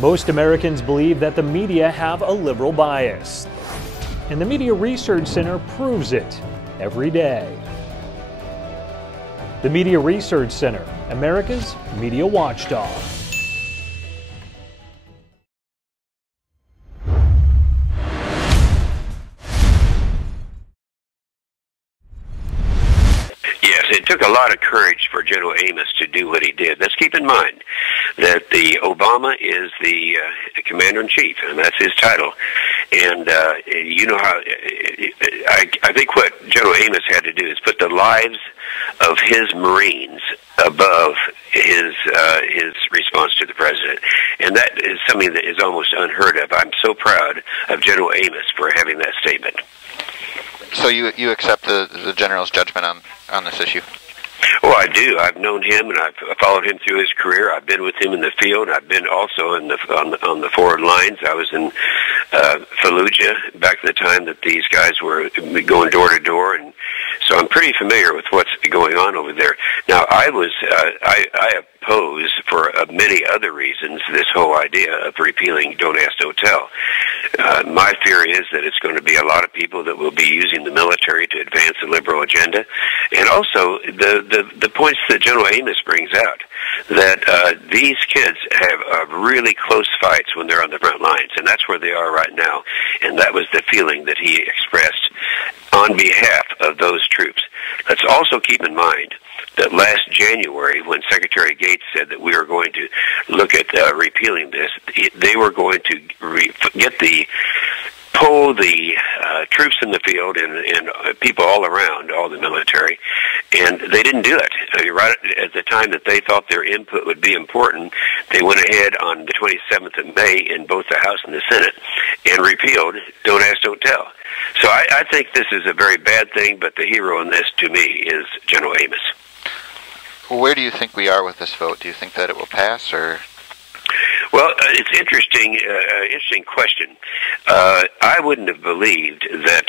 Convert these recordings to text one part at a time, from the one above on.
Most Americans believe that the media have a liberal bias, and the Media Research Center proves it every day. The Media Research Center, America's media watchdog. It took a lot of courage for General Amos to do what he did. Let's keep in mind that Obama is the commander-in-chief, and that's his title. And you know how I think what General Amos had to do is put the lives of his Marines above his response to the president, and that is something that is almost unheard of. I'm so proud of General Amos for having that statement. So you accept the general's judgment on this issue? Oh, I do. I've known him, and I've followed him through his career. I've been with him in the field. I've been also on the forward lines. I was in Fallujah back in the time that these guys were going door to door, and so I'm pretty familiar with what's going on over there. Now, I oppose, for many other reasons, this whole idea of repealing Don't Ask, Don't Tell. My fear is that it's going to be a lot of people that will be using the military to advance the liberal agenda, and also the points that General Amos brings out, that these kids have really close fights when they're on the front lines, and that's where they are right now, and that was the feeling that he expressed on behalf of those troops. Let's also keep in mind that last January, when Secretary Gates said that we were going to look at repealing this, they were going to pull the troops in the field and people all around, all the military, and they didn't do it. Right at the time that they thought their input would be important, they went ahead on the 27th of May in both the House and the Senate and repealed Don't Ask, Don't Tell. So I think this is a very bad thing, but the hero in this, to me, is General Amos. Where do you think we are with this vote? Do you think that it will pass, or? Well, it's interesting question. I wouldn't have believed that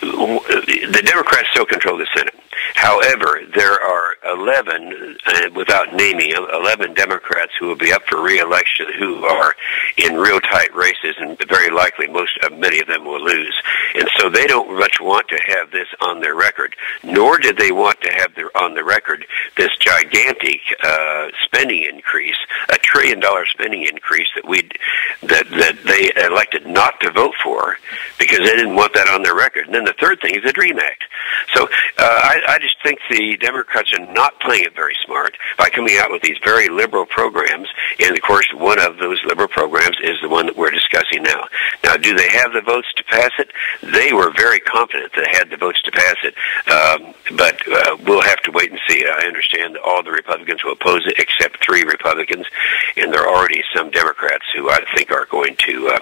the Democrats still control the Senate. However, there are 11, without naming, 11 Democrats who will be up for re-election who are in real tight races, and very likely many of them will lose. And so they don't much want to have this on their record, nor did they want to have on the record this gigantic spending increase, $1 trillion spending increase that they elected not to vote for because they didn't want that on their record. And then the third thing is the DREAM Act. So I just think the Democrats are not playing it very smart by coming out with these very liberal programs, and of course one of those liberal programs is the one that we're discussing now. Now, do they have the votes to pass it? They were very confident they had the votes to pass it, but we'll have to wait and see. I understand that all the Republicans will oppose it except 3 Republicans, and there are already some Democrats who I think are going to